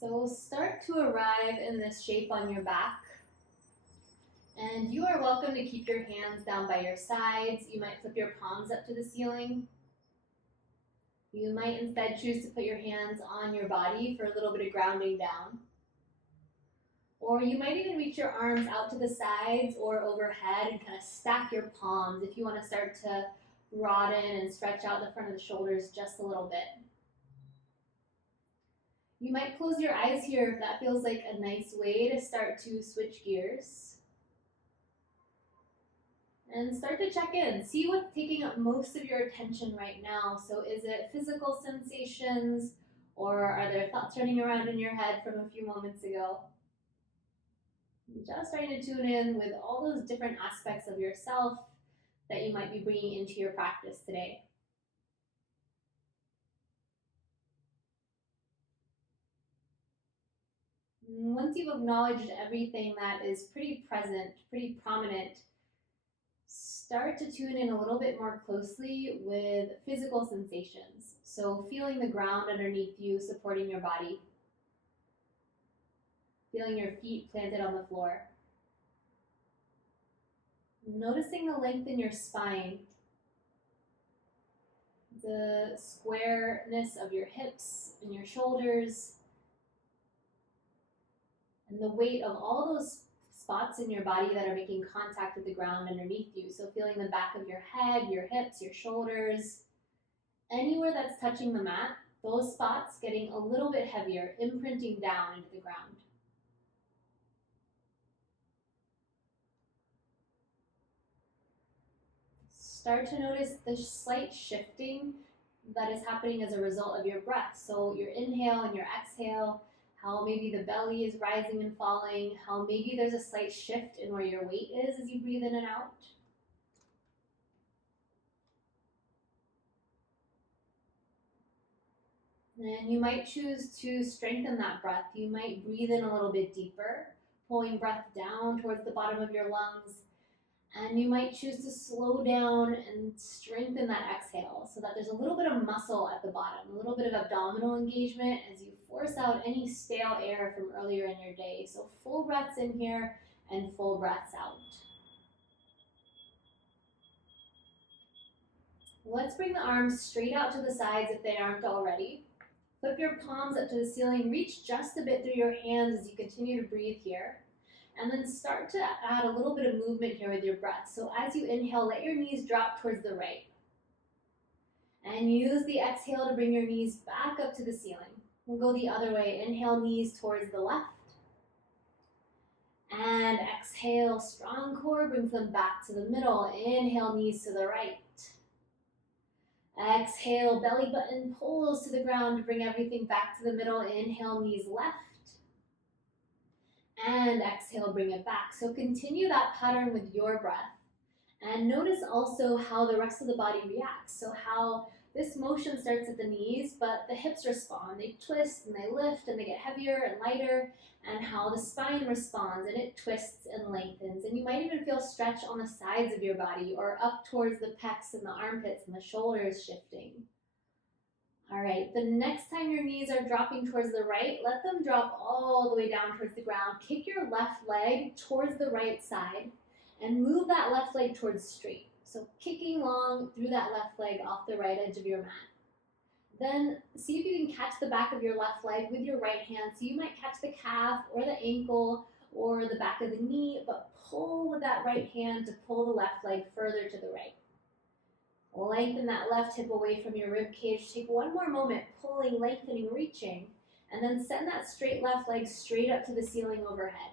So start to arrive in this shape on your back. And you are welcome to keep your hands down by your sides. You might flip your palms up to the ceiling. You might instead choose to put your hands on your body for a little bit of grounding down. Or you might even reach your arms out to the sides or overhead and kind of stack your palms if you want to start to broaden and stretch out the front of the shoulders just a little bit. You might close your eyes here if that feels like a nice way to start to switch gears. And start to check in. See what's taking up most of your attention right now. So is it physical sensations, or are there thoughts running around in your head from a few moments ago? Just starting to tune in with all those different aspects of yourself that you might be bringing into your practice today. Once you've acknowledged everything that is pretty present, pretty prominent, start to tune in a little bit more closely with physical sensations. So feeling the ground underneath you supporting your body. Feeling your feet planted on the floor. Noticing the length in your spine. The squareness of your hips and your shoulders. And the weight of all those spots in your body that are making contact with the ground underneath you. So feeling the back of your head, your hips, your shoulders, anywhere that's touching the mat, those spots getting a little bit heavier, imprinting down into the ground. Start to notice the slight shifting that is happening as a result of your breath. So your inhale and your exhale, how maybe the belly is rising and falling, how maybe there's a slight shift in where your weight is as you breathe in and out. And you might choose to strengthen that breath. You might breathe in a little bit deeper, pulling breath down towards the bottom of your lungs. And you might choose to slow down and strengthen that exhale so that there's a little bit of muscle at the bottom, a little bit of abdominal engagement as you force out any stale air from earlier in your day. So full breaths in here and full breaths out. Let's bring the arms straight out to the sides if they aren't already. Flip your palms up to the ceiling, reach just a bit through your hands as you continue to breathe here. And then start to add a little bit of movement here with your breath. So as you inhale, let your knees drop towards the right. And use the exhale to bring your knees back up to the ceiling. We'll go the other way. Inhale, knees towards the left. And exhale, strong core brings them back to the middle. Inhale, knees to the right. Exhale, belly button pulls to the ground to bring everything back to the middle. Inhale, knees left. And exhale, bring it back. So continue that pattern with your breath. And notice also how the rest of the body reacts. So how this motion starts at the knees, but the hips respond. They twist and they lift and they get heavier and lighter. And how the spine responds and it twists and lengthens. And you might even feel stretch on the sides of your body or up towards the pecs and the armpits and the shoulders shifting. All right, the next time your knees are dropping towards the right, let them drop all the way down towards the ground. Kick your left leg towards the right side and move that left leg towards straight. So kicking long through that left leg off the right edge of your mat. Then see if you can catch the back of your left leg with your right hand. So you might catch the calf or the ankle or the back of the knee, but pull with that right hand to pull the left leg further to the right. Lengthen that left hip away from your rib cage. Take one more moment, pulling, lengthening, reaching, and then send that straight left leg straight up to the ceiling overhead.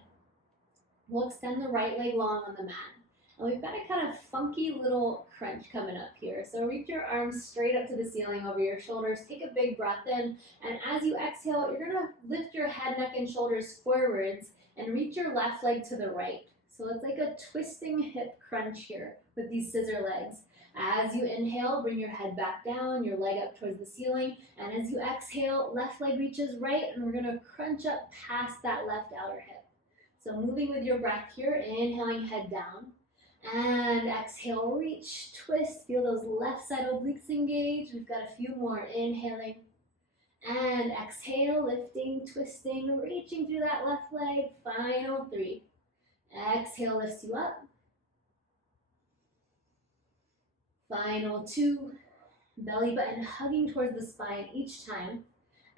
We'll extend the right leg long on the mat. And we've got a kind of funky little crunch coming up here. So reach your arms straight up to the ceiling over your shoulders. Take a big breath in. And as you exhale, you're going to lift your head, neck, and shoulders forwards and reach your left leg to the right. So it's like a twisting hip crunch here with these scissor legs. As you inhale, bring your head back down, your leg up towards the ceiling. And as you exhale, left leg reaches right, and we're going to crunch up past that left outer hip. So moving with your breath here, inhaling, head down. And exhale, reach, twist, feel those left side obliques engage. We've got a few more. Inhaling And exhale, lifting, twisting, reaching through that left leg. Final 3. Exhale, lifts you up. Final 2. Belly button hugging towards the spine each time.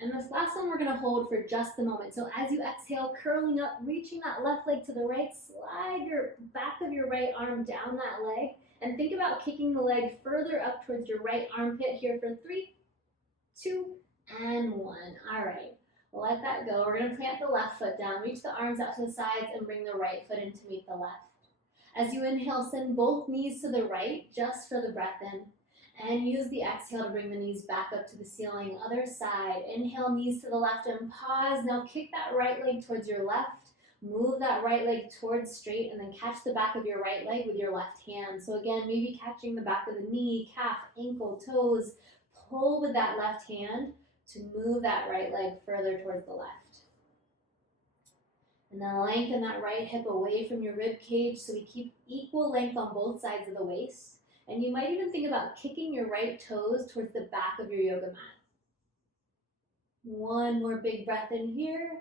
And this last one we're going to hold for just a moment. So as you exhale, curling up, reaching that left leg to the right, slide your back of your right arm down that leg. And think about kicking the leg further up towards your right armpit here for 3, 2, and 1. All right, let that go. We're going to plant the left foot down, reach the arms out to the sides, and bring the right foot in to meet the left. As you inhale, send both knees to the right just for the breath in. And use the exhale to bring the knees back up to the ceiling. Other side. Inhale, knees to the left and pause. Now kick that right leg towards your left. Move that right leg towards straight and then catch the back of your right leg with your left hand. So again, maybe catching the back of the knee, calf, ankle, toes. Pull with that left hand to move that right leg further towards the left. And then lengthen that right hip away from your rib cage so we keep equal length on both sides of the waist. And you might even think about kicking your right toes towards the back of your yoga mat. One more big breath in here.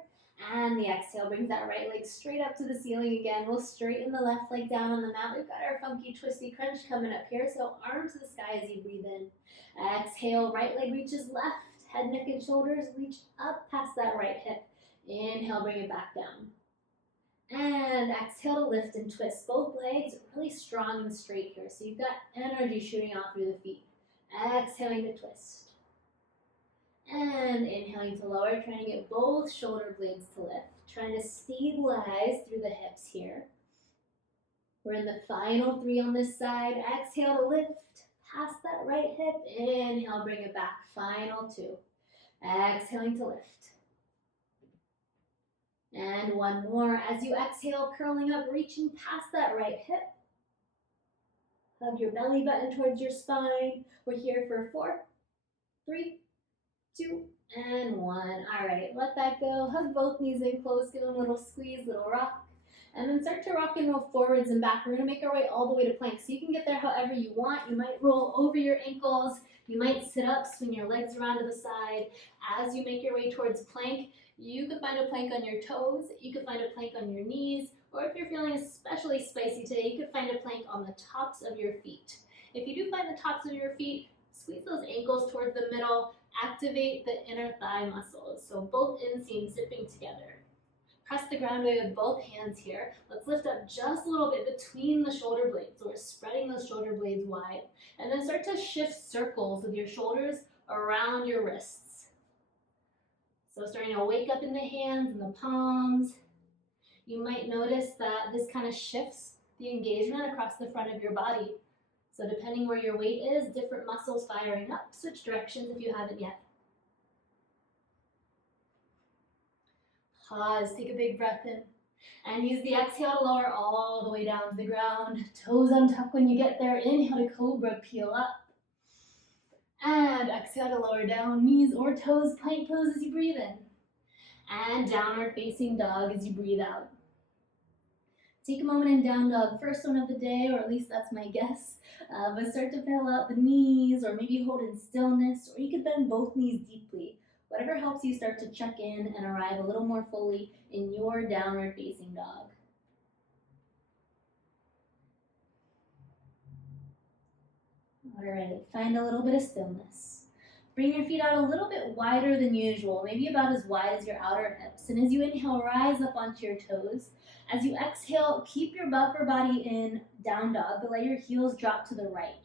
And the exhale brings that right leg straight up to the ceiling again. We'll straighten the left leg down on the mat. We've got our funky twisty crunch coming up here. So arms to the sky as you breathe in. Exhale, right leg reaches left. Head, neck, and shoulders reach up past that right hip. Inhale, bring it back down. And exhale to lift and twist. Both legs really strong and straight here. So you've got energy shooting out through the feet. Exhaling to twist. And inhaling to lower, trying to get both shoulder blades to lift. Trying to stabilize through the hips here. We're in the final 3 on this side. Exhale to lift past that right hip. Inhale, bring it back. Final 2. Exhaling to lift. And one more. As you exhale, curling up, reaching past that right hip. Hug your belly button towards your spine. We're here for 4, 3, 2, and 1. All right, let that go. Hug both knees in close. Give them a little squeeze, little rock. And then start to rock and roll forwards and back. We're going to make our way all the way to plank. So you can get there however you want. You might roll over your ankles. You might sit up, swing your legs around to the side. As you make your way towards plank, you could find a plank on your toes, you could find a plank on your knees, or if you're feeling especially spicy today, you could find a plank on the tops of your feet. If you do find the tops of your feet, squeeze those ankles towards the middle, activate the inner thigh muscles. So both inseams zipping together. Press the ground away with both hands here. Let's lift up just a little bit between the shoulder blades. So we're spreading those shoulder blades wide. And then start to shift circles with your shoulders around your wrists. So starting to wake up in the hands and the palms. You might notice that this kind of shifts the engagement across the front of your body. So depending where your weight is, different muscles firing up. Switch directions if you haven't yet. Pause, take a big breath in. And use the exhale to lower all the way down to the ground. Toes untuck when you get there. Inhale to cobra, peel up. And exhale to lower down, knees or toes, plank pose as you breathe in. And downward facing dog as you breathe out. Take a moment in down dog, first one of the day, or at least that's my guess. But start to fill out the knees, or maybe hold in stillness, or you could bend both knees deeply. Whatever helps you start to check in and arrive a little more fully in your downward facing dog. All right, find a little bit of stillness. Bring your feet out a little bit wider than usual, maybe about as wide as your outer hips. And as you inhale, rise up onto your toes. As you exhale, keep your upper body in down dog, but let your heels drop to the right.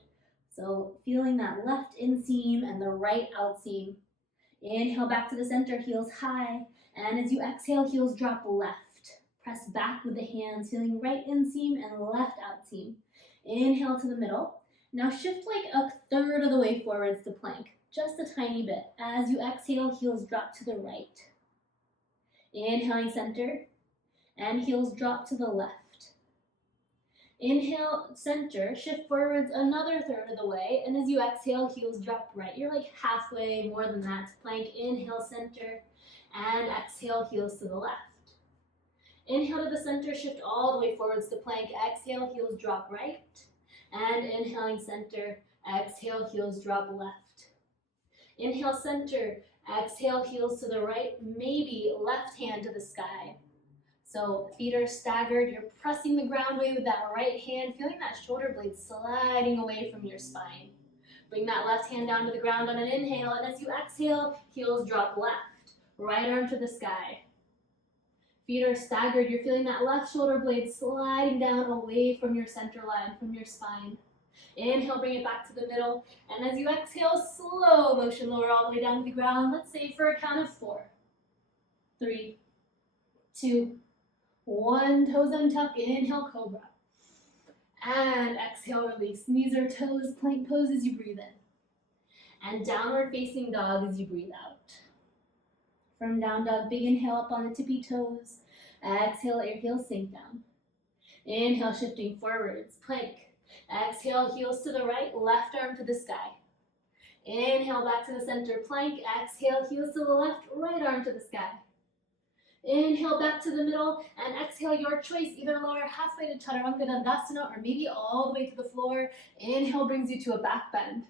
So feeling that left inseam and the right outseam. Inhale back to the center, heels high. And as you exhale, heels drop left. Press back with the hands, feeling right inseam and left outseam. Inhale to the middle. Now shift like a third of the way forwards to plank, just a tiny bit. As you exhale, heels drop to the right. Inhaling center, and heels drop to the left. Inhale, center, shift forwards another third of the way, and as you exhale, heels drop right. You're like halfway, more than that, to plank. Inhale, center, and exhale, heels to the left. Inhale to the center, shift all the way forwards to plank. Exhale, heels drop right. And inhaling center, exhale, heels drop left. Inhale, center. Exhale, heels to the right, maybe left hand to the sky. So feet are staggered, you're pressing the ground away with that right hand, feeling that shoulder blade sliding away from your spine. Bring that left hand down to the ground on an inhale, and as you exhale, heels drop left, right arm to the sky. Feet are staggered, you're feeling that left shoulder blade sliding down away from your center line, from your spine. Inhale, bring it back to the middle, and as you exhale, slow motion, lower all the way down to the ground. Let's say for a count of 4, 3, 2, 1, toes untuck, inhale, cobra. And exhale, release. Knees or toes, plank pose as you breathe in. And downward facing dog as you breathe out. From down dog, big inhale up on the tippy toes. Exhale, let your heels sink down. Inhale, shifting forwards, plank. Exhale, heels to the right, left arm to the sky. Inhale, back to the center, plank. Exhale, heels to the left, right arm to the sky. Inhale, back to the middle, and exhale, your choice. Either lower halfway to chaturanga dandasana or maybe all the way to the floor. Inhale brings you to a back bend.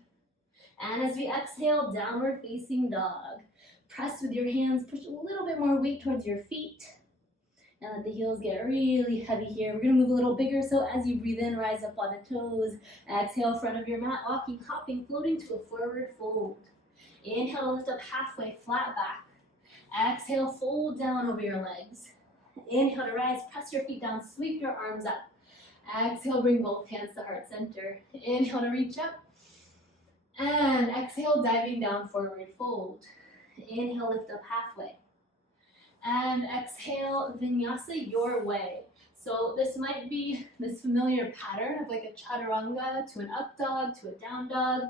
And as we exhale, downward facing dog. Press with your hands, push a little bit more weight towards your feet. And let the heels get really heavy here. We're gonna move a little bigger, so as you breathe in, rise up on the toes. Exhale, front of your mat, walking, hopping, floating to a forward fold. Inhale, lift up halfway, flat back. Exhale, fold down over your legs. Inhale to rise, press your feet down, sweep your arms up. Exhale, bring both hands to heart center. Inhale to reach up. And exhale, diving down, forward fold. Inhale, lift up halfway. And exhale, vinyasa your way. So this might be this familiar pattern of like a chaturanga to an up dog to a down dog,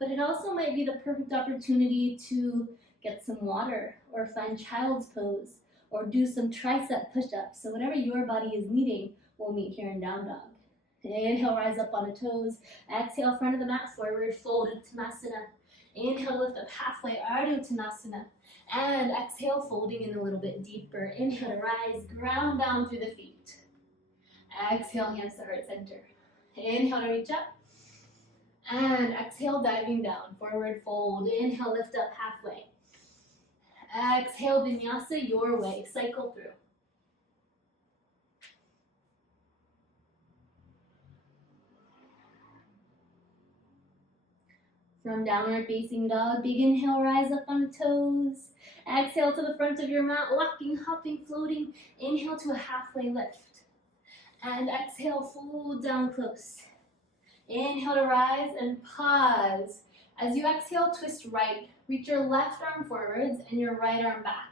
but it also might be the perfect opportunity to get some water or find child's pose or do some tricep push-ups. So whatever your body is needing, we'll meet here in down dog. Inhale, rise up on the toes. Exhale, front of the mat, forward fold, Uttanasana. Inhale, lift up halfway, Ardha Uttanasana. And exhale, folding in a little bit deeper. Inhale to rise, ground down through the feet. Exhale, hands to heart center. Inhale to reach up. And exhale, diving down, forward fold. Inhale, lift up halfway. Exhale, vinyasa your way. Cycle through. From downward facing dog, big inhale, rise up on the toes. Exhale to the front of your mat, walking, hopping, floating. Inhale to a halfway lift. And exhale, fold down close. Inhale to rise and pause. As you exhale, twist right. Reach your left arm forwards and your right arm back.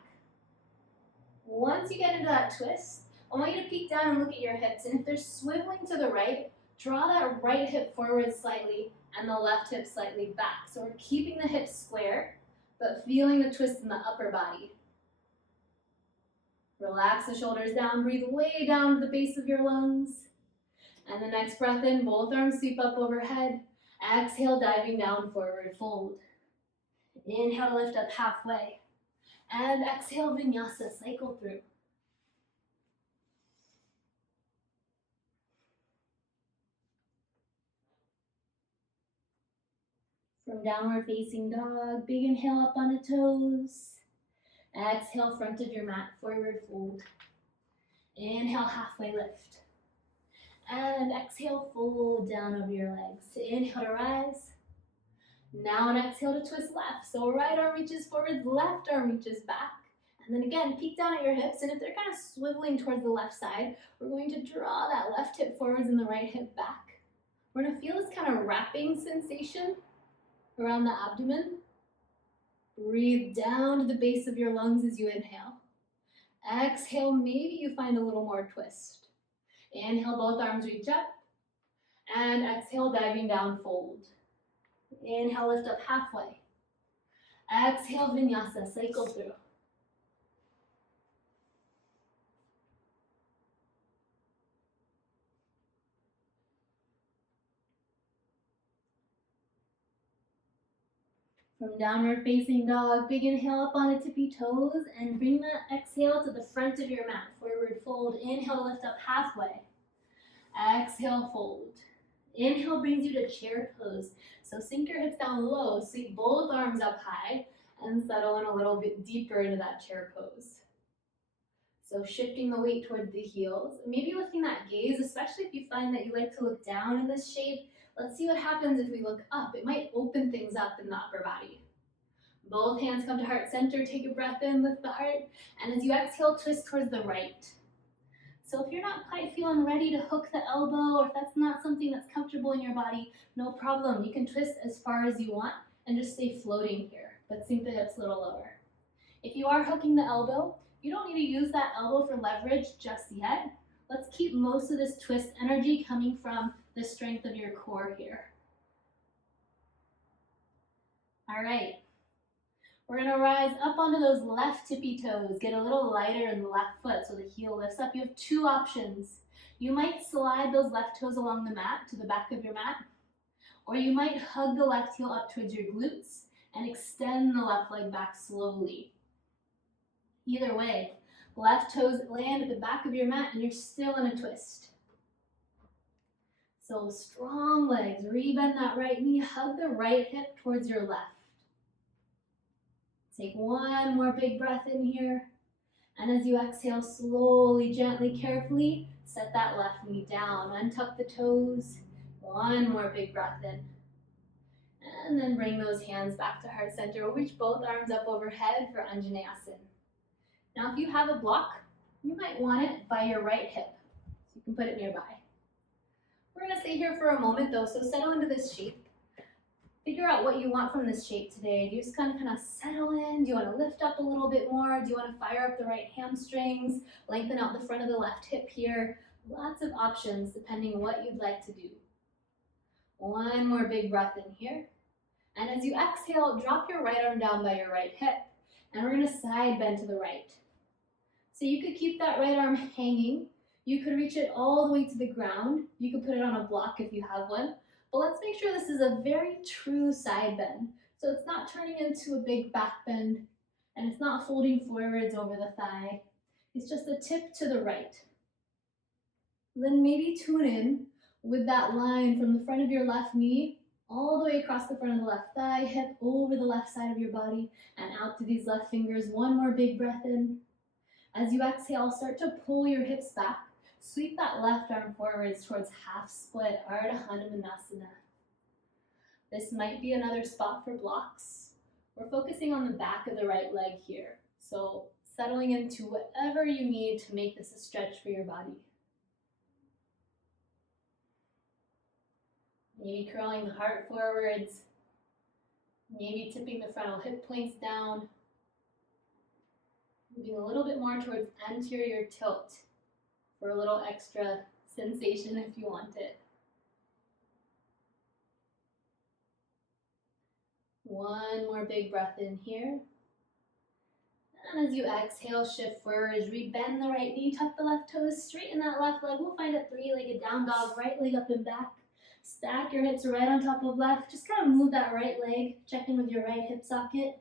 Once you get into that twist, I want you to peek down and look at your hips. And if they're swiveling to the right, draw that right hip forward slightly and the left hip slightly back. So we're keeping the hips square, but feeling the twist in the upper body. Relax the shoulders down, breathe way down to the base of your lungs. And the next breath in, both arms sweep up overhead. Exhale, diving down, forward fold. Inhale, lift up halfway. And exhale, vinyasa, cycle through. From downward facing dog, big inhale up on the toes. Exhale, front of your mat, forward fold. Inhale, halfway lift. And exhale, fold down over your legs. Inhale to rise. Now an exhale to twist left. So right arm reaches forward, left arm reaches back. And then again, peek down at your hips. And if they're kind of swiveling towards the left side, we're going to draw that left hip forwards and the right hip back. We're going to feel this kind of wrapping sensation around the abdomen. Breathe down to the base of your lungs as you inhale. Exhale, maybe you find a little more twist. Inhale, both arms reach up. And exhale, diving down, fold. Inhale, lift up halfway. Exhale, vinyasa, cycle through. From downward facing dog, big inhale up on the tippy toes and bring the exhale to the front of your mat. Forward fold. Inhale, lift up halfway. Exhale, fold. Inhale brings you to chair pose. So sink your hips down low, sweep both arms up high, and settle in a little bit deeper into that chair pose. So shifting the weight towards the heels, maybe lifting that gaze, especially if you find that you like to look down in this shape. Let's see what happens if we look up. It might open things up in the upper body. Both hands come to heart center, take a breath in, lift the heart, and as you exhale, twist towards the right. So if you're not quite feeling ready to hook the elbow, or if that's not something that's comfortable in your body, no problem. You can twist as far as you want and just stay floating here, but sink the hips a little lower. If you are hooking the elbow, you don't need to use that elbow for leverage just yet. Let's keep most of this twist energy coming from the strength of your core here. All right. We're gonna rise up onto those left tippy toes, get a little lighter in the left foot so the heel lifts up. You have two options. You might slide those left toes along the mat to the back of your mat, or you might hug the left heel up towards your glutes and extend the left leg back slowly. Either way, left toes land at the back of your mat and you're still in a twist. So strong legs, rebend that right knee, hug the right hip towards your left. Take one more big breath in here. And as you exhale, slowly, gently, carefully, set that left knee down. Untuck the toes. One more big breath in. And then bring those hands back to heart center. Reach both arms up overhead for koundinyasana. Now, if you have a block, you might want it by your right hip. So you can put it nearby. We're gonna stay here for a moment though, so settle into this shape. Figure out what you want from this shape today. Do you just kind of settle in? Do you want to lift up a little bit more? Do you want to fire up the right hamstrings? Lengthen out the front of the left hip here. Lots of options depending what you'd like to do. One more big breath in here. And as you exhale, drop your right arm down by your right hip. And we're going to side bend to the right. So you could keep that right arm hanging. You could reach it all the way to the ground. You could put it on a block if you have one. But let's make sure this is a very true side bend. So it's not turning into a big back bend, and it's not folding forwards over the thigh. It's just a tip to the right. Then maybe tune in with that line from the front of your left knee all the way across the front of the left thigh, hip over the left side of your body, and out through these left fingers. One more big breath in. As you exhale, start to pull your hips back. Sweep that left arm forwards towards half split, Ardha Hanumanasana. This might be another spot for blocks. We're focusing on the back of the right leg here. So settling into whatever you need to make this a stretch for your body. Maybe curling the heart forwards. Maybe tipping the frontal hip points down. Moving a little bit more towards anterior tilt for a little extra sensation if you want it. One more big breath in here. And as you exhale, shift forwards, rebend the right knee, tuck the left toes, straighten that left leg. We'll find a three-legged down dog, right leg up and back. Stack your hips right on top of left. Just kind of move that right leg. Check in with your right hip socket.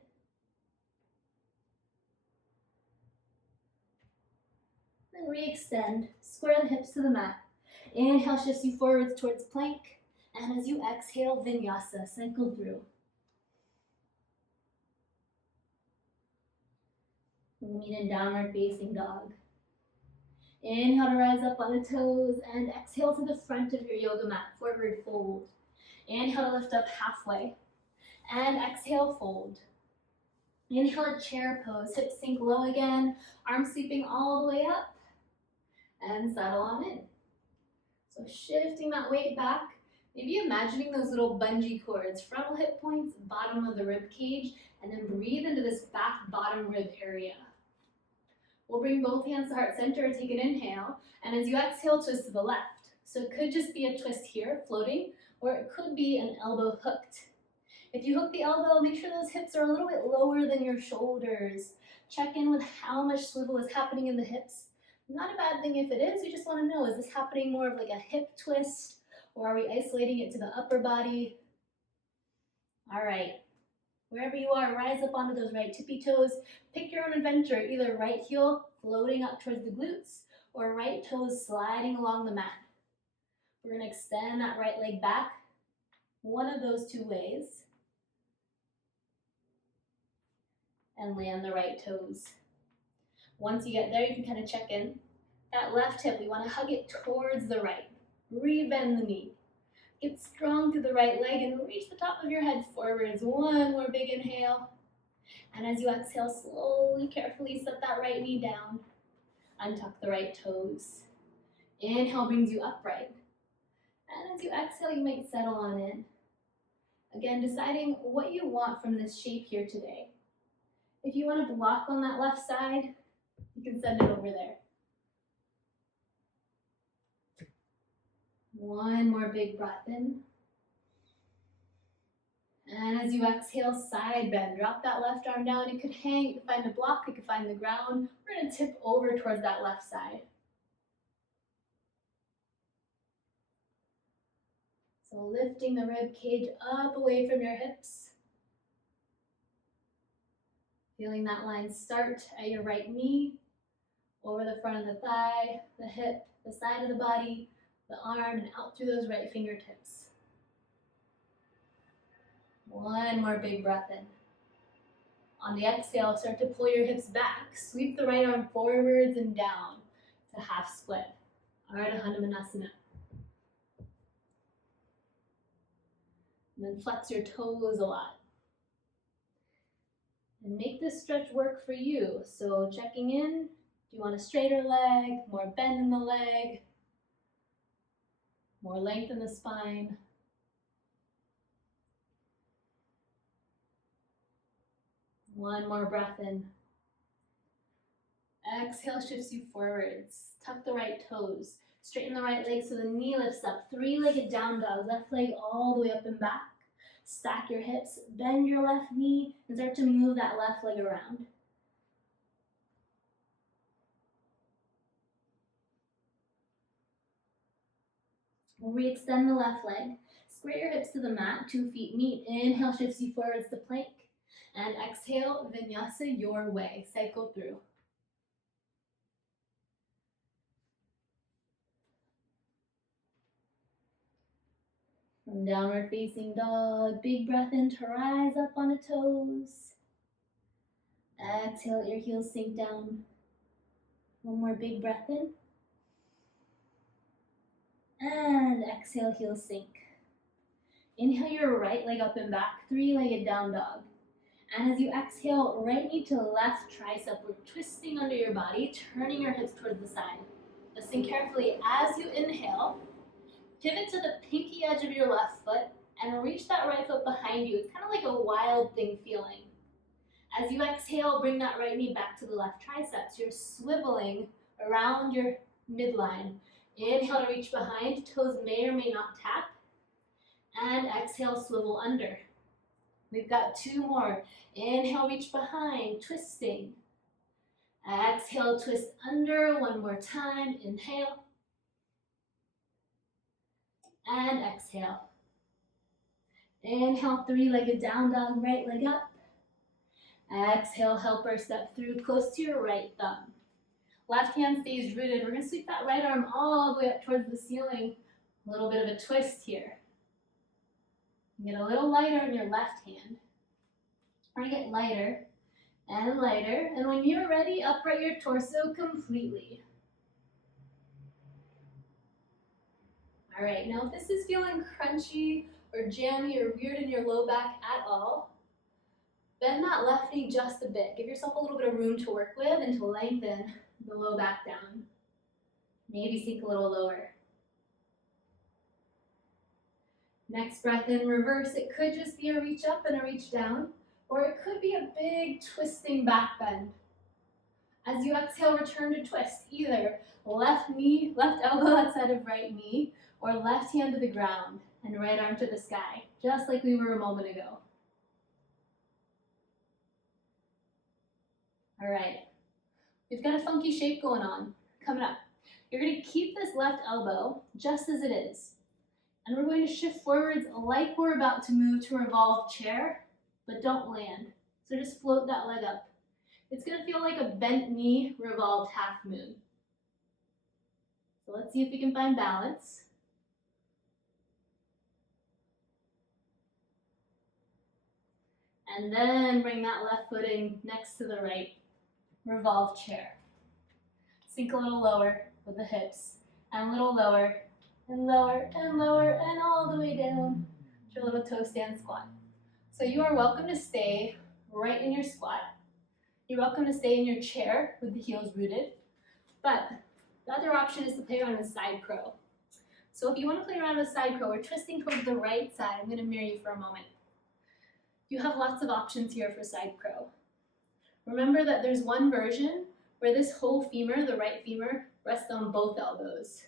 Then re-extend, square the hips to the mat. Inhale shifts you forwards towards plank. And as you exhale, vinyasa, cycle through. We'll meet in downward facing dog. Inhale to rise up on the toes and exhale to the front of your yoga mat, forward fold. Inhale to lift up halfway and exhale, fold. Inhale to chair pose, hips sink low again, arms sweeping all the way up and settle on in. So shifting that weight back, maybe imagining those little bungee cords, frontal hip points, bottom of the rib cage, and then breathe into this back bottom rib area. We'll bring both hands to heart center, take an inhale, and as you exhale, twist to the left. So it could just be a twist here, floating, or it could be an elbow hooked. If you hook the elbow, make sure those hips are a little bit lower than your shoulders. Check in with how much swivel is happening in the hips. Not a bad thing if it is, you just want to know, is this happening more of like a hip twist, or are we isolating it to the upper body? All right. Wherever you are, rise up onto those right tippy toes. Pick your own adventure, either right heel floating up towards the glutes or right toes sliding along the mat. We're gonna extend that right leg back, one of those two ways, and land the right toes. Once you get there, you can kind of check in. That left hip, we want to hug it towards the right. Rebend the knee. Get strong through the right leg and reach the top of your head forwards. One more big inhale. And as you exhale, slowly, carefully set that right knee down. Untuck the right toes. Inhale brings you upright. And as you exhale, you might settle on in. Again, deciding what you want from this shape here today. If you want to block on that left side, you can send it over there. One more big breath in. And as you exhale, side bend. Drop that left arm down. It could hang, you could find a block, you could find the ground. We're going to tip over towards that left side. So lifting the rib cage up away from your hips. Feeling that line start at your right knee, over the front of the thigh, the hip, the side of the body, the arm, and out through those right fingertips. One more big breath in. On the exhale, start to pull your hips back. Sweep the right arm forwards and down to half split. Ardha Hanumanasana. And then flex your toes a lot. And make this stretch work for you. So checking in, do you want a straighter leg, more bend in the leg, more length in the spine? One more breath in. Exhale shifts you forwards. Tuck the right toes. Straighten the right leg so the knee lifts up. Three-legged down dog. Left leg all the way up and back. Stack your hips. Bend your left knee and start to move that left leg around. Re-extend the left leg. Square your hips to the mat. 2 feet meet. Inhale shifts you forwards to plank. And exhale, vinyasa your way. Cycle through. From downward facing dog, big breath in to rise up on the toes. Exhale, let your heels sink down. One more big breath in. And exhale, heels sink. Inhale your right leg up and back, three-legged down dog. And as you exhale, right knee to left tricep, we're twisting under your body, turning your hips towards the side. Listen carefully as you inhale. Pivot to the pinky edge of your left foot and reach that right foot behind you. It's kind of like a wild thing feeling. As you exhale, bring that right knee back to the left triceps. You're swiveling around your midline. Inhale to reach behind. Toes may or may not tap. And exhale, swivel under. We've got 2 more. Inhale, reach behind, twisting. Exhale, twist under. One more time. Inhale. And exhale. Inhale, three-legged down dog, right leg up. Exhale, helper step through, close to your right thumb. Left hand stays rooted. We're going to sweep that right arm all the way up towards the ceiling. A little bit of a twist here. Get a little lighter in your left hand. We're going to get lighter and lighter. And when you're ready, upright your torso completely. All right, now if this is feeling crunchy or jammy or weird in your low back at all, bend that left knee just a bit. Give yourself a little bit of room to work with and to lengthen the low back down. Maybe sink a little lower. Next breath in, reverse. It could just be a reach up and a reach down, or it could be a big twisting back bend. As you exhale, return to twist. Either left knee, left elbow outside of right knee, or left hand to the ground and right arm to the sky, just like we were a moment ago. All right, we've got a funky shape going on. Coming up, you're going to keep this left elbow just as it is. And we're going to shift forwards like we're about to move to revolved chair, but don't land. So just float that leg up. It's going to feel like a bent knee revolved half moon. So let's see if we can find balance. And then bring that left footing next to the right. Revolved chair. Sink a little lower with the hips. And a little lower, and lower, and lower, and all the way down to your little toe stand squat. So you are welcome to stay right in your squat. You're welcome to stay in your chair with the heels rooted. But the other option is to play around with side crow. So if you want to play around with side crow, we're twisting towards the right side. I'm going to mirror you for a moment. You have lots of options here for side crow. Remember that there's one version where this whole femur, the right femur, rests on both elbows.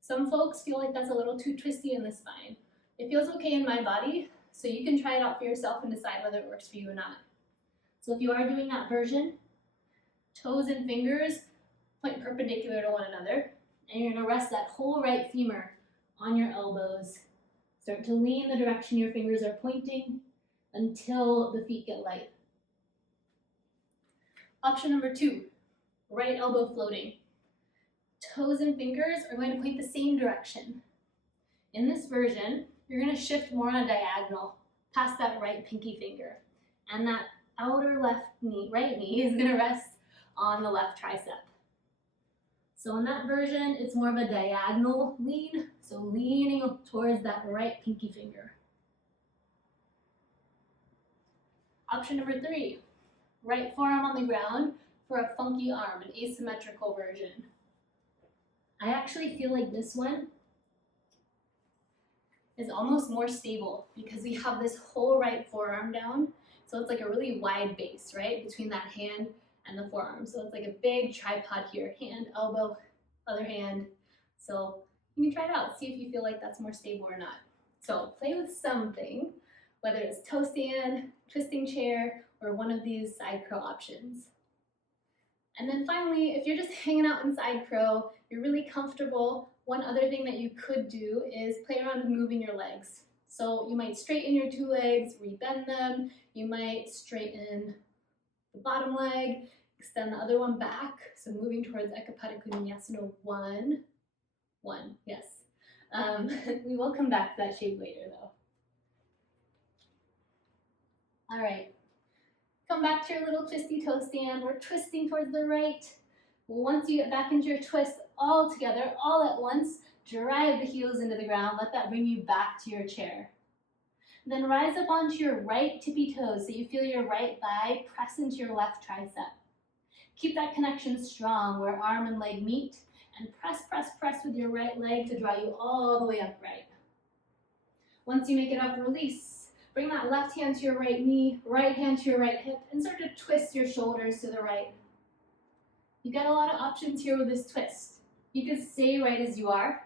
Some folks feel like that's a little too twisty in the spine. It feels okay in my body, so you can try it out for yourself and decide whether it works for you or not. So if you are doing that version, toes and fingers point perpendicular to one another, and you're going to rest that whole right femur on your elbows. Start to lean the direction your fingers are pointing until the feet get light. Option number 2, right elbow floating. Toes and fingers are going to point the same direction. In this version, you're going to shift more on a diagonal past that right pinky finger. And that outer right knee is going to rest on the left tricep. So in that version, it's more of a diagonal lean, so leaning towards that right pinky finger. Option number 3, right forearm on the ground for a funky arm, an asymmetrical version. I actually feel like this one is almost more stable because we have this whole right forearm down. So it's like a really wide base, right, between that hand and the forearm. So it's like a big tripod here, hand, elbow, other hand. So you can try it out, see if you feel like that's more stable or not. So play with something, whether it's toe stand, twisting chair, or one of these side crow options. And then finally, if you're just hanging out in side crow, you're really comfortable, one other thing that you could do is play around with moving your legs. So you might straighten your 2 legs, rebend them. You might straighten the bottom leg, extend the other one back. So moving towards Ekapada koundinyasana 1. Yes. We will come back to that shape later though. All right. Come back to your little twisty toe stand. We're twisting towards the right. Once you get back into your twist all together, all at once, drive the heels into the ground. Let that bring you back to your chair. Then rise up onto your right tippy toes so you feel your right thigh press into your left tricep. Keep that connection strong where arm and leg meet, and press, press, press with your right leg to draw you all the way upright. Once you make it up, release. Bring that left hand to your right knee, right hand to your right hip, and start to twist your shoulders to the right. You got a lot of options here with this twist. You could stay right as you are.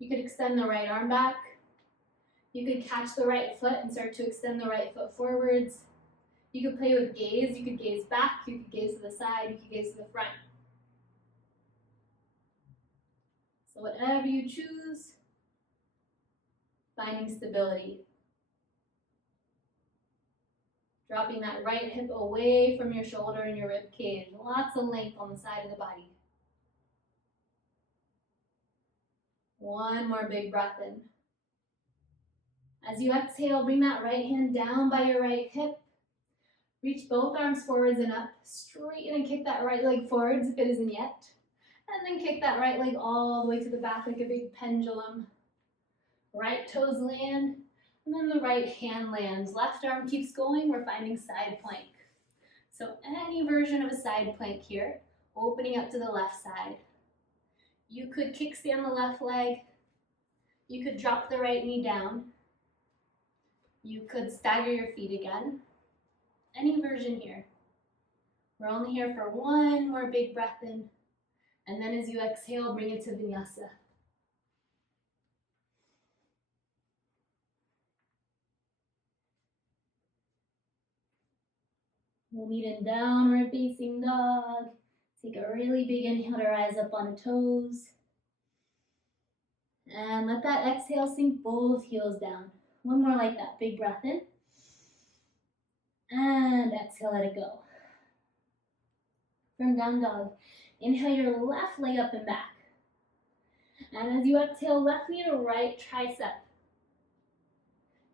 You could extend the right arm back. You could catch the right foot and start to extend the right foot forwards. You could play with gaze. You could gaze back. You could gaze to the side. You could gaze to the front. So whatever you choose, finding stability. Dropping that right hip away from your shoulder and your rib cage. Lots of length on the side of the body. One more big breath in. As you exhale, bring that right hand down by your right hip. Reach both arms forwards and up. Straighten and kick that right leg forwards if it isn't yet. And then kick that right leg all the way to the back like a big pendulum. Right toes land. And then the right hand lands. Left arm keeps going. We're finding side plank. So any version of a side plank here, opening up to the left side. You could kickstand the left leg. You could drop the right knee down. You could stagger your feet again. Any version here. We're only here for one more big breath in. And then as you exhale, bring it to vinyasa. We'll meet in downward facing dog. Take a really big inhale to rise up on the toes. And let that exhale sink both heels down. One more like that. Big breath in. And exhale, let it go. From down dog, inhale your left leg up and back. And as you exhale, left knee to right tricep.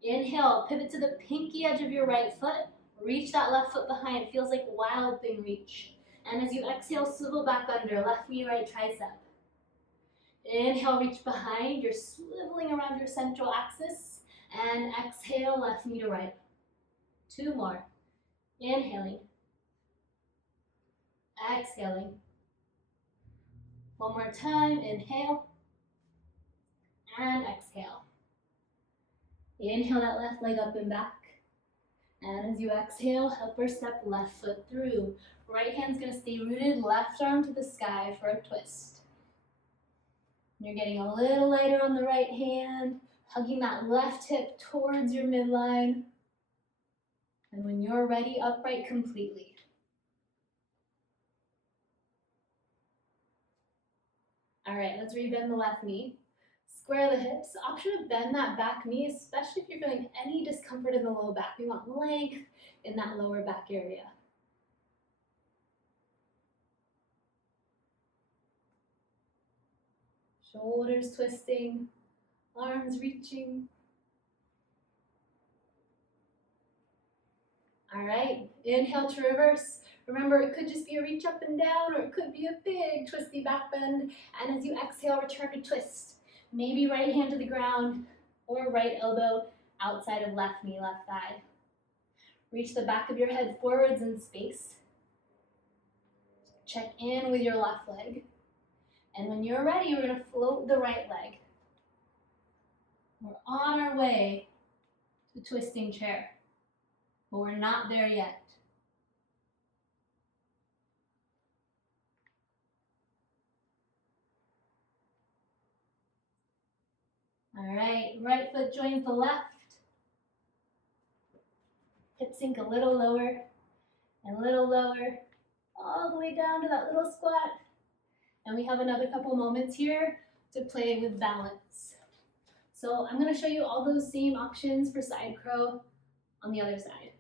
Inhale, pivot to the pinky edge of your right foot. Reach that left foot behind. Feels like wild thing reach. And as you exhale, swivel back under, left knee, right tricep. Inhale, reach behind. You're swiveling around your central axis. And exhale, left knee to right. 2 more. Inhaling. Exhaling. 1 more time. Inhale. And exhale. Inhale that left leg up and back. And as you exhale, helper step left foot through. Right hand's gonna stay rooted, left arm to the sky for a twist. You're getting a little lighter on the right hand, hugging that left hip towards your midline. And when you're ready, upright completely. All right, let's rebend the left knee. Square the hips. Option to bend that back knee, especially if you're feeling any discomfort in the low back. We want length in that lower back area. Shoulders twisting, arms reaching. All right, inhale to reverse. Remember, it could just be a reach up and down, or it could be a big twisty back bend. And as you exhale, return to twist. Maybe right hand to the ground, or right elbow outside of left knee, left thigh. Reach the back of your head forwards in space. Check in with your left leg. And when you're ready, we're gonna float the right leg. We're on our way to twisting chair, but we're not there yet. All right, right foot joins the left. Hip sink a little lower and a little lower, all the way down to that little squat. And we have another couple moments here to play with balance. So I'm gonna show you all those same options for side crow on the other side.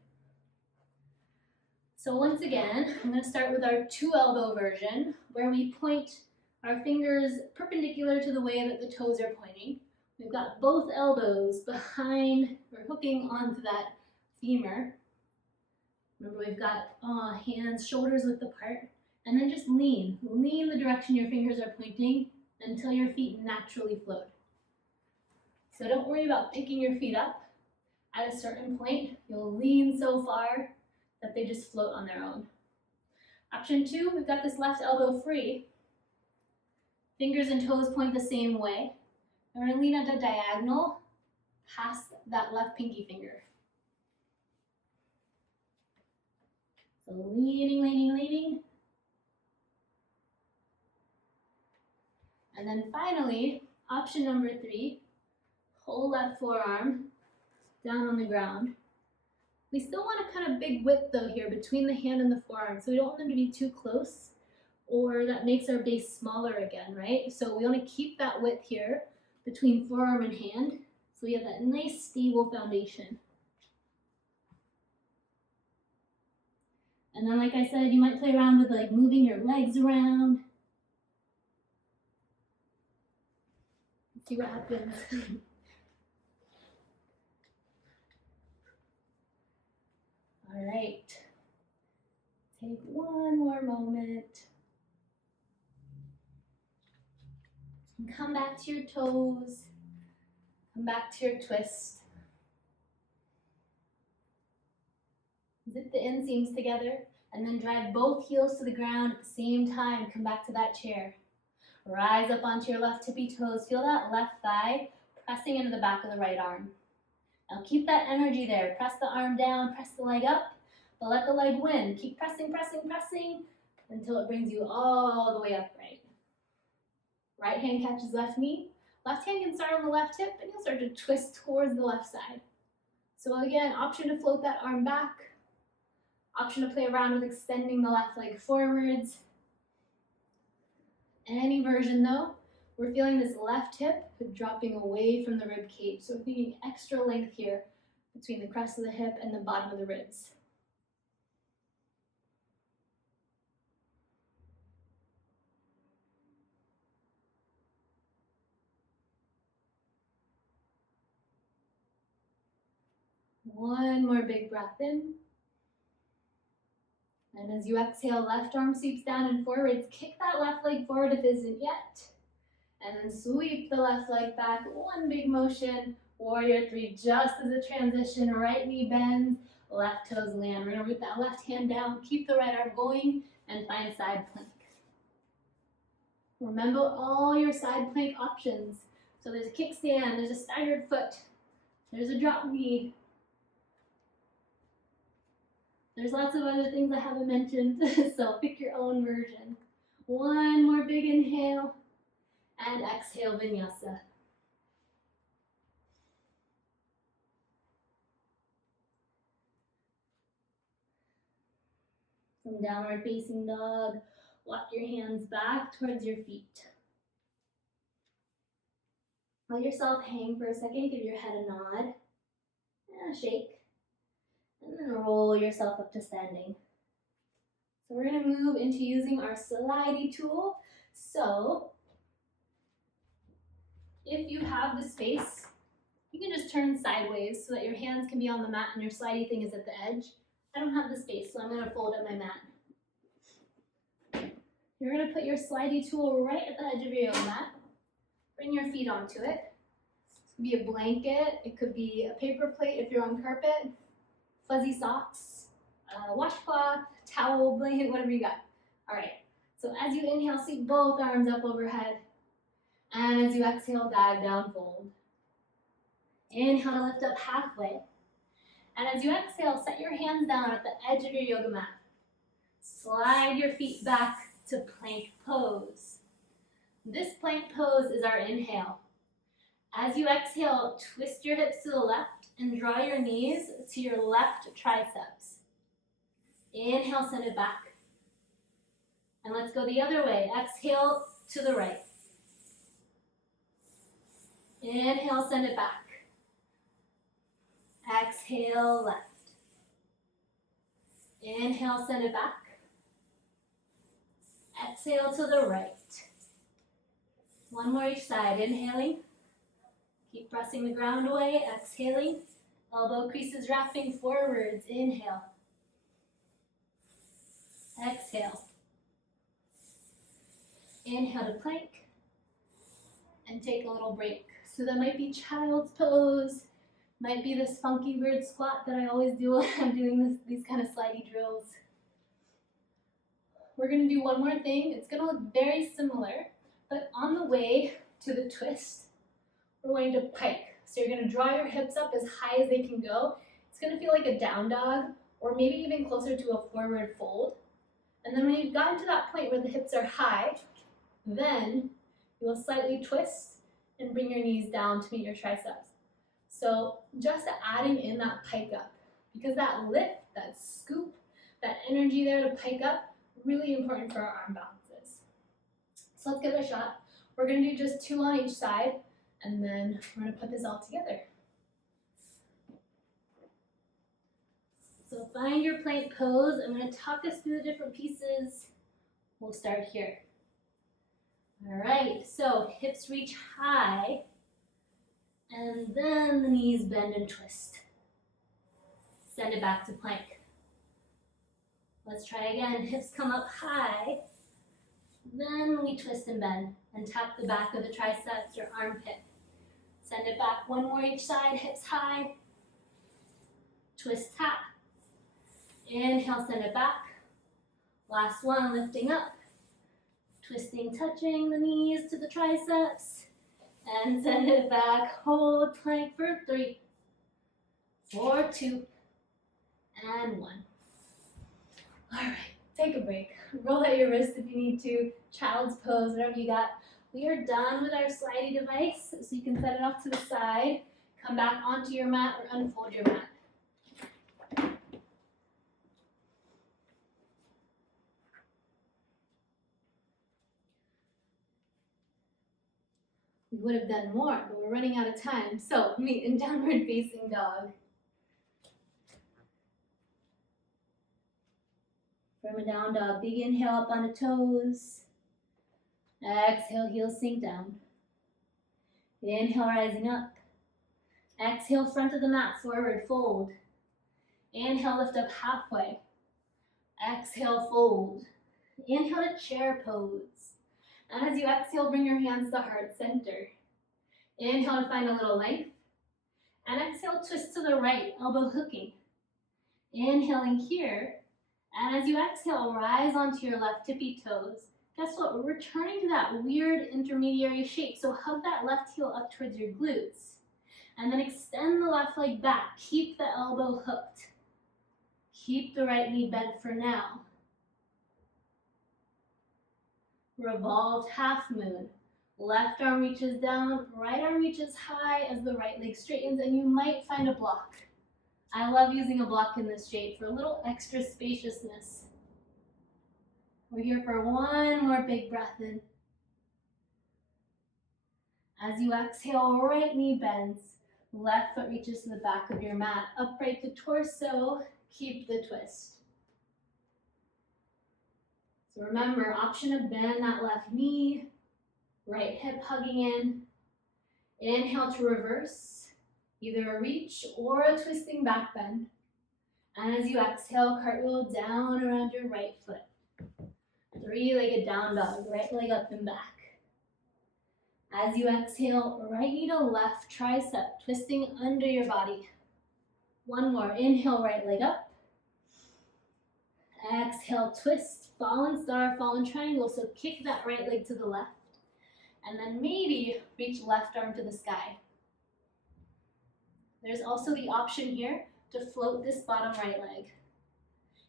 So once again, I'm gonna start with our 2 elbow version, where we point our fingers perpendicular to the way that the toes are pointing. We've got both elbows behind or hooking onto that femur. Remember, we've got hands, shoulders width apart, and then just lean. Lean the direction your fingers are pointing until your feet naturally float. So don't worry about picking your feet up. At a certain point, you'll lean so far that they just float on their own. Option 2, we've got this left elbow free. Fingers and toes point the same way. We're gonna lean at a diagonal past that left pinky finger. So leaning, leaning, leaning. And then finally, option number 3, whole left forearm down on the ground. We still want a kind of big width though here between the hand and the forearm, so we don't want them to be too close, or that makes our base smaller again, right? So we want to keep that width here between forearm and hand, so we have that nice stable foundation. And then, like I said, you might play around with like moving your legs around. See what happens. All right. Take one more moment. And come back to your toes. Come back to your twist. Zip the inseams together and then drive both heels to the ground at the same time. Come back to that chair. Rise up onto your left tippy toes. Feel that left thigh pressing into the back of the right arm. Now keep that energy there. Press the arm down, press the leg up, but let the leg win. Keep pressing, pressing, pressing until it brings you all the way upright. Right hand catches left knee. Left hand can start on the left hip and you'll start to twist towards the left side. So again, option to float that arm back. Option to play around with extending the left leg forwards. Any version though, we're feeling this left hip dropping away from the rib cage. So we're needing extra length here between the crest of the hip and the bottom of the ribs. One more big breath in. And as you exhale, left arm sweeps down and forwards. Kick that left leg forward if it isn't yet. And then sweep the left leg back. One big motion. Warrior three, just as a transition. Right knee bends, left toes land. We're gonna root that left hand down. Keep the right arm going and find side plank. Remember all your side plank options. So there's a kickstand, there's a staggered foot, there's a drop knee. There's lots of other things I haven't mentioned, so pick your own version. One more big inhale, and exhale, vinyasa. From downward facing dog, walk your hands back towards your feet. Let yourself hang for a second, give your head a nod, and a shake. And then roll yourself up to standing. So we're going to move into using our slidey tool. So if you have the space, you can just turn sideways so that your hands can be on the mat and your slidey thing is at the edge. I don't have the space, so I'm going to fold up my mat. You're going to put your slidey tool right at the edge of your yoga mat. Bring your feet onto it. It could be a blanket, it could be a paper plate if you're on carpet, fuzzy socks, washcloth, towel, blanket, whatever you got. All right, so as you inhale, sweep both arms up overhead. And as you exhale, dive down, fold. Inhale to lift up halfway. And as you exhale, set your hands down at the edge of your yoga mat. Slide your feet back to plank pose. This plank pose is our inhale. As you exhale, twist your hips to the left and draw your knees to your left triceps. Inhale, send it back. And let's go the other way. Exhale to the right. Inhale, send it back. Exhale, left. Inhale, send it back. Exhale to the right. One more each side. Inhaling. Keep pressing the ground away. Exhaling. Elbow creases wrapping forwards. Inhale. Exhale. Inhale to plank. And take a little break. So that might be child's pose. Might be this funky weird squat that I always do when I'm doing these kind of slidey drills. We're going to do one more thing. It's going to look very similar, but on the way to the twist, we're going to pike. So you're going to draw your hips up as high as they can go. It's going to feel like a down dog, or maybe even closer to a forward fold. And then when you've gotten to that point where the hips are high, then you will slightly twist and bring your knees down to meet your triceps. So just adding in that pike up, because that lift, that scoop, that energy there to pike up, really important for our arm balances. So let's give it a shot. We're going to do just 2 on each side, and then we're going to put this all together. So find your plank pose. I'm going to talk us through the different pieces. We'll start here. All right, so hips reach high, and then the knees bend and twist. Send it back to plank. Let's try again. Hips come up high, then we twist and bend and tap the back of the triceps or armpit. Send it back. One more each side. Hips high, twist, tap. Inhale, send it back. Last one, lifting up. Twisting, touching the knees to the triceps. And send it back. Hold plank for 3, 4, 2, and 1. All right, take a break. Roll out your wrists if you need to. Child's pose, whatever you got. We are done with our slidey device, so you can set it off to the side. Come back onto your mat or unfold your mat. We would have done more, but we're running out of time. So meet in downward facing dog. From a down dog, big inhale up on the toes. Exhale, heels sink down. Inhale, rising up. Exhale, front of the mat, forward fold. Inhale, lift up halfway. Exhale, fold. Inhale to chair pose. And as you exhale, bring your hands to heart center. Inhale to find a little length. And exhale, twist to the right, elbow hooking. Inhaling here. And as you exhale, rise onto your left tippy toes. Guess what? We're returning to that weird intermediary shape. So hug that left heel up towards your glutes. And then extend the left leg back. Keep the elbow hooked. Keep the right knee bent for now. Revolved half moon. Left arm reaches down, right arm reaches high as the right leg straightens, and you might find a block. I love using a block in this shape for a little extra spaciousness. We're here for one more big breath in. As you exhale, right knee bends, left foot reaches to the back of your mat, upright the torso, keep the twist. So remember, option to bend that left knee, right hip hugging in. Inhale to reverse, either a reach or a twisting back bend. And as you exhale, cartwheel down around your right foot. Three-legged down dog, right leg up and back. As you exhale, right knee to left tricep, twisting under your body. One more, inhale, right leg up. Exhale, twist, fallen star, fallen triangle. So kick that right leg to the left. And then maybe reach left arm to the sky. There's also the option here to float this bottom right leg.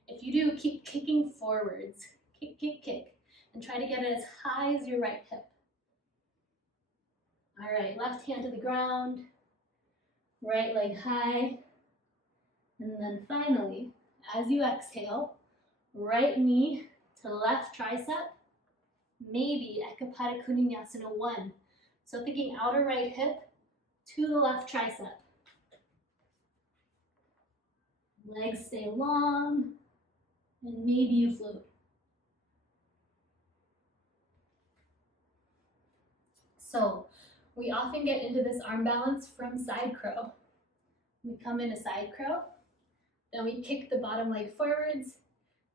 If you do, keep kicking forwards. Kick, kick, kick. And try to get it as high as your right hip. All right, left hand to the ground. Right leg high. And then finally, as you exhale, right knee to left tricep. Maybe Ekapada Koundinyasana 1. So thinking outer right hip to the left tricep. Legs stay long, and maybe you float. So we often get into this arm balance from side crow. We come into side crow, then we kick the bottom leg forwards,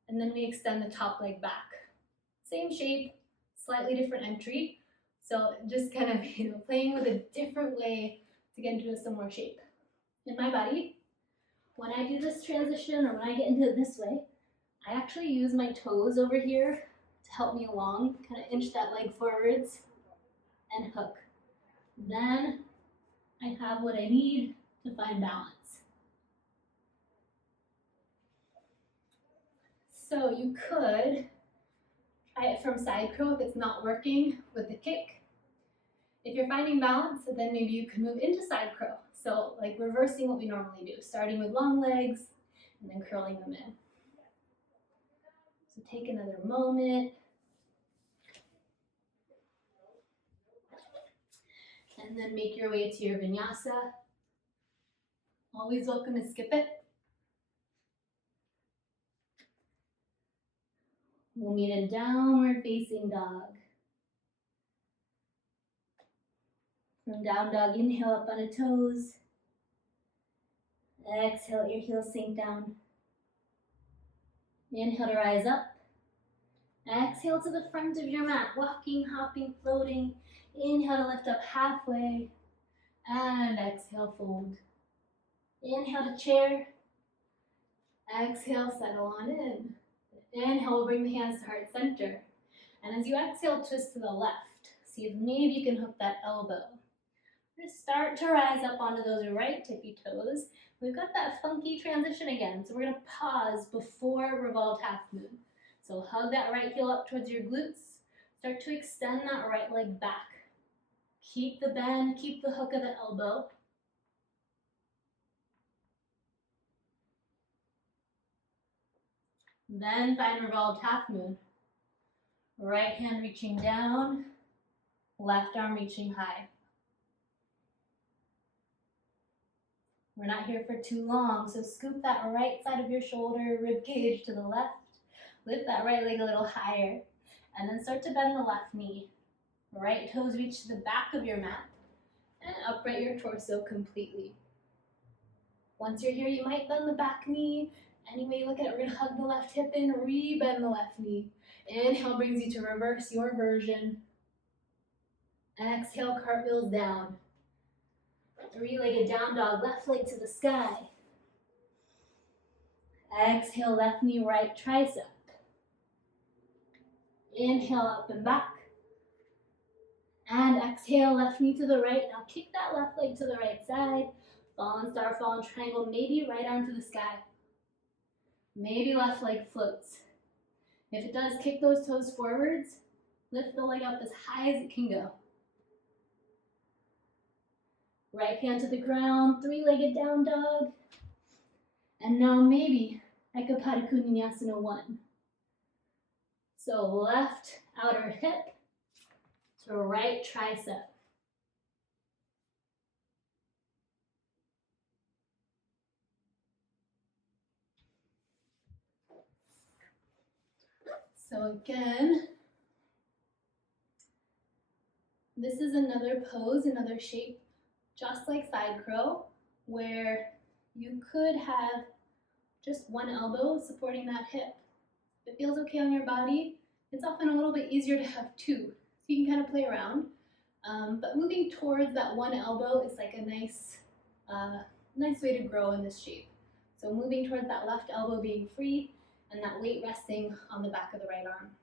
and then we extend the top leg back. Same shape, slightly different entry. So just kind of, playing with a different way to get into a similar shape. In my body, when I do this transition or when I get into it this way, I actually use my toes over here to help me along, kind of inch that leg forwards and hook. Then I have what I need to find balance. So you could try it from side crow if it's not working with the kick. If you're finding balance, then maybe you can move into side crow. So like reversing what we normally do, starting with long legs and then curling them in. So take another moment. And then make your way to your vinyasa. Always welcome to skip it. We'll meet in downward facing dog. From down dog, inhale up on the toes. Exhale, your heels sink down. Inhale to rise up. Exhale to the front of your mat, walking, hopping, floating. Inhale to lift up halfway. And exhale, fold. Inhale to chair. Exhale, settle on in. Inhale, bring the hands to heart center. And as you exhale, twist to the left. See if maybe you can hook that elbow. Just start to rise up onto those right tippy toes. We've got that funky transition again. So we're going to pause before revolved half moon. So hug that right heel up towards your glutes. Start to extend that right leg back. Keep the bend, keep the hook of the elbow. Then find revolved half moon. Right hand reaching down, left arm reaching high. We're not here for too long, so scoop that right side of your shoulder, rib cage to the left. Lift that right leg a little higher, and then start to bend the left knee. Right toes reach to the back of your mat. And upright your torso completely. Once you're here, you might bend the back knee. Any way you look at it, we're gonna hug the left hip in, re-bend the left knee. Inhale brings you to reverse your version. Exhale, cartwheels down. Three-legged down dog, left leg to the sky. Exhale, left knee, right tricep. Inhale, up and back. And exhale, left knee to the right. Now kick that left leg to the right side. Fallen star, fallen triangle, maybe right arm to the sky. Maybe left leg floats. If it does, kick those toes forwards. Lift the leg up as high as it can go. Right hand to the ground, three-legged down dog. And now maybe I could koundinyasana 1. So left outer hip to right tricep. So again, this is another pose, another shape, just like side crow, where you could have just one elbow supporting that hip. If it feels okay on your body, it's often a little bit easier to have 2, so you can kind of play around. But moving towards that one elbow is like a nice way to grow in this shape. So moving towards that left elbow being free and that weight resting on the back of the right arm.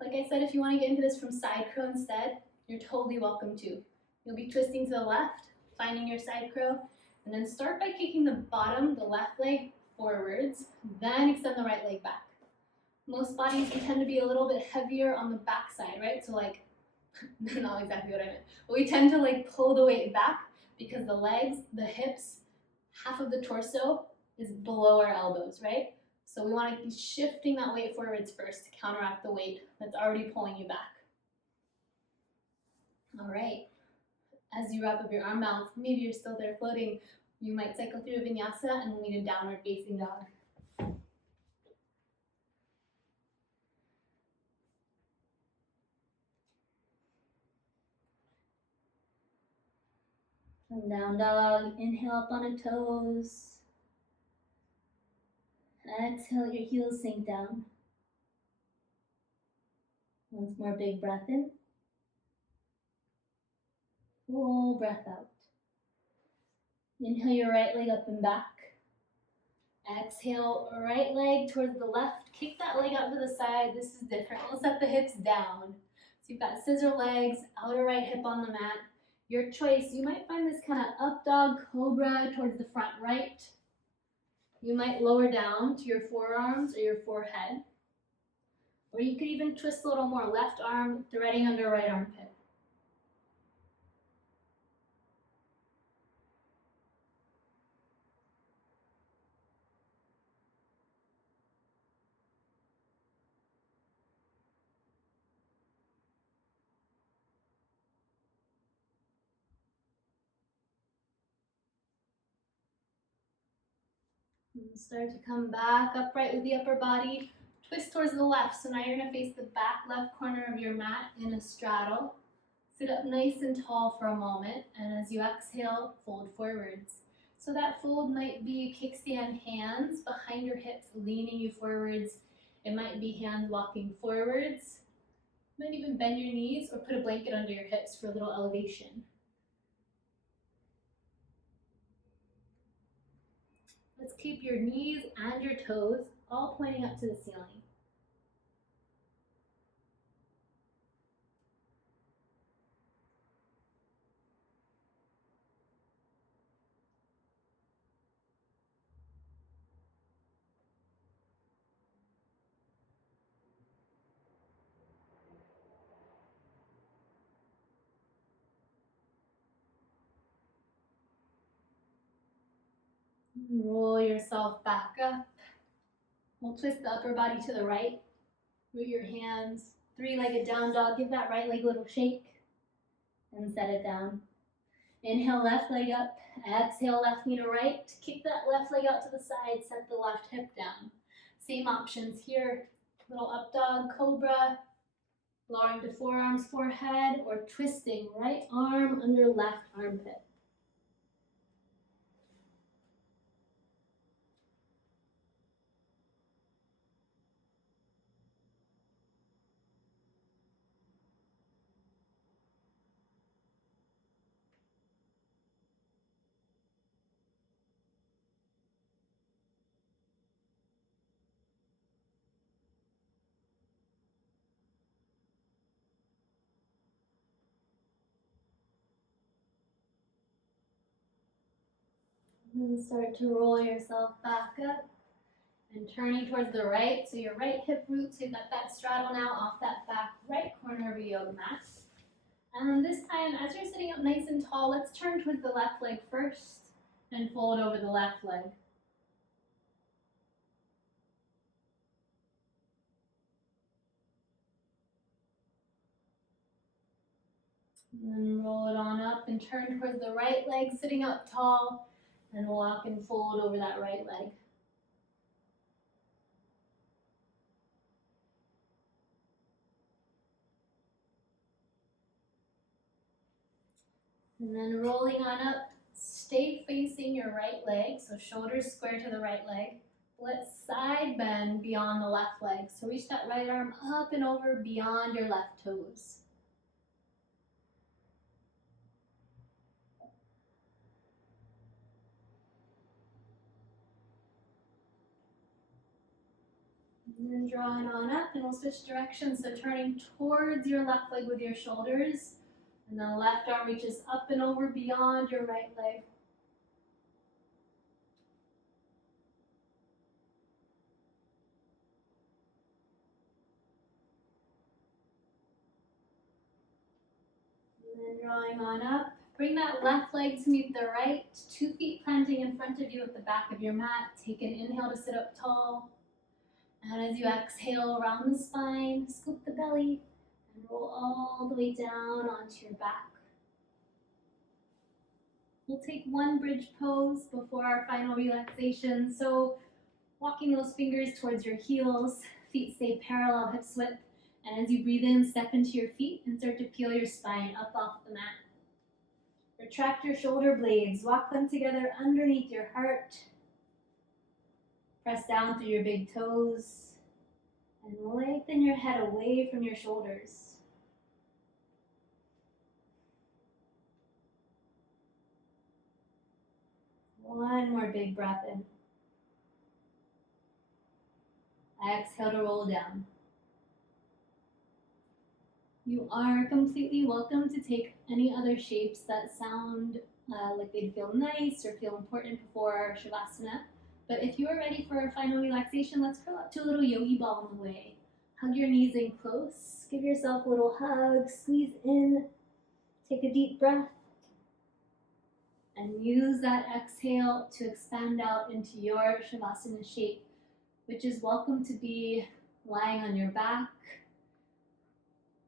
Like I said, if you want to get into this from side crow instead, you're totally welcome to. You'll be twisting to the left, finding your side crow, and then start by kicking the bottom, the left leg forwards, then extend the right leg back. Most bodies we tend to be a little bit heavier on the back side, right? So like, not exactly what I meant, but we tend to like pull the weight back because the legs, the hips, half of the torso is below our elbows, right? So we want to be shifting that weight forwards first to counteract the weight that's already pulling you back. All right. As you wrap up your arm balance, maybe you're still there floating, you might cycle through a vinyasa and lead a downward facing dog. From down dog, inhale up on the toes. Exhale, your heels sink down. Once more, big breath in. Full breath out. Inhale your right leg up and back. Exhale, right leg towards the left. Kick that leg out to the side. This is different. We'll set the hips down. So you've got scissor legs, outer right hip on the mat. Your choice. You might find this kind of up dog cobra towards the front right. You might lower down to your forearms or your forehead. Or you could even twist a little more. Left arm threading under right armpit. And start to come back upright with the upper body. Twist towards the left. So now you're going to face the back left corner of your mat in a straddle. Sit up nice and tall for a moment. And as you exhale, fold forwards. So that fold might be kickstand hands behind your hips, leaning you forwards. It might be hands walking forwards. You might even bend your knees or put a blanket under your hips for a little elevation. Let's keep your knees and your toes all pointing up to the ceiling. Roll yourself back up. We'll twist the upper body to the right. Root your hands. Three-legged down dog. Give that right leg a little shake. And set it down. Inhale, left leg up. Exhale, left knee to right. Kick that left leg out to the side. Set the left hip down. Same options here. Little up dog, cobra. Lowering to forearms, forehead, or twisting right arm under left armpit. And start to roll yourself back up and turning towards the right. So your right hip roots, you've got that straddle now off that back right corner of your yoga mat. And this time, as you're sitting up nice and tall, let's turn towards the left leg first and fold over the left leg. And then roll it on up and turn towards the right leg, sitting up tall, and walk and fold over that right leg. And then rolling on up, stay facing your right leg, so shoulders square to the right leg. Let's side bend beyond the left leg. So reach that right arm up and over beyond your left toes. And then drawing on up, and we'll switch directions. So turning towards your left leg with your shoulders, and then left arm reaches up and over beyond your right leg. And then drawing on up, bring that left leg to meet the right, 2 feet planting in front of you at the back of your mat. Take an inhale to sit up tall. And as you exhale, round the spine, scoop the belly, and roll all the way down onto your back. We'll take one bridge pose before our final relaxation. So walking those fingers towards your heels, feet stay parallel, hips width. And as you breathe in, step into your feet and start to peel your spine up off the mat. Retract your shoulder blades, walk them together underneath your heart. Press down through your big toes and lengthen your head away from your shoulders. One more big breath in. Exhale to roll down. You are completely welcome to take any other shapes that sound like they'd feel nice or feel important before Shavasana. But if you are ready for our final relaxation, let's curl up to a little yogi ball on the way. Hug your knees in close. Give yourself a little hug. Squeeze in. Take a deep breath. And use that exhale to expand out into your Shavasana shape, which is welcome to be lying on your back.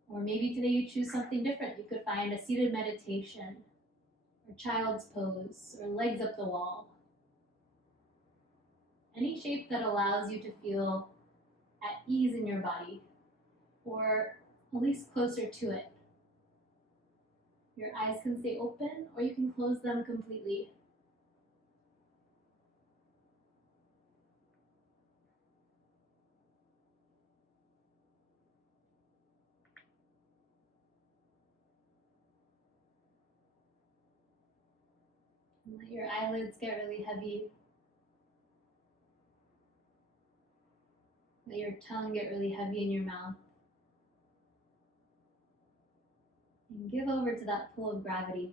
Or maybe today you choose something different. You could find a seated meditation, or child's pose, or legs up the wall. Any shape that allows you to feel at ease in your body, or at least closer to it. Your eyes can stay open, or you can close them completely. And let your eyelids get really heavy. Let your tongue get really heavy in your mouth. And give over to that pull of gravity.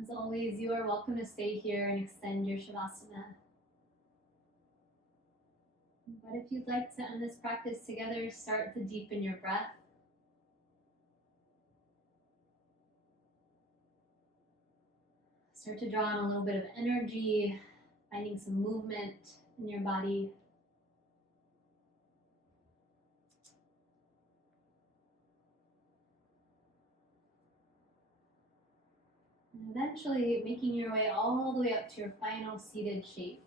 As always, you are welcome to stay here and extend your Shavasana. But if you'd like to end this practice together, start to deepen your breath. Start to draw on a little bit of energy, finding some movement in your body. And eventually making your way all the way up to your final seated shape.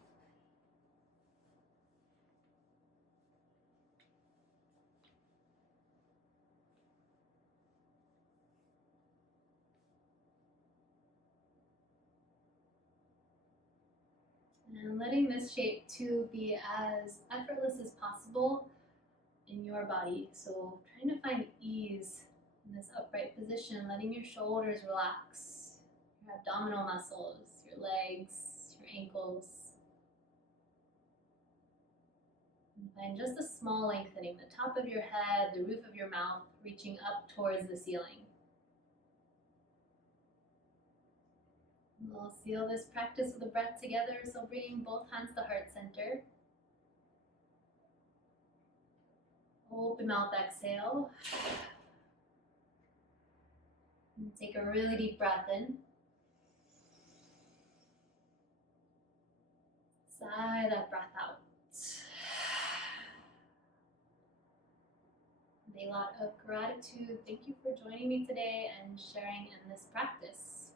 And letting this shape too be as effortless as possible in your body. So trying to find ease in this upright position, letting your shoulders relax, your abdominal muscles, your legs, your ankles. And find just a small lengthening, the top of your head, the roof of your mouth, reaching up towards the ceiling. We'll seal this practice with the breath together, so bringing both hands to heart center. Open mouth, exhale. And take a really deep breath in. Sigh that breath out. With a lot of gratitude, thank you for joining me today and sharing in this practice.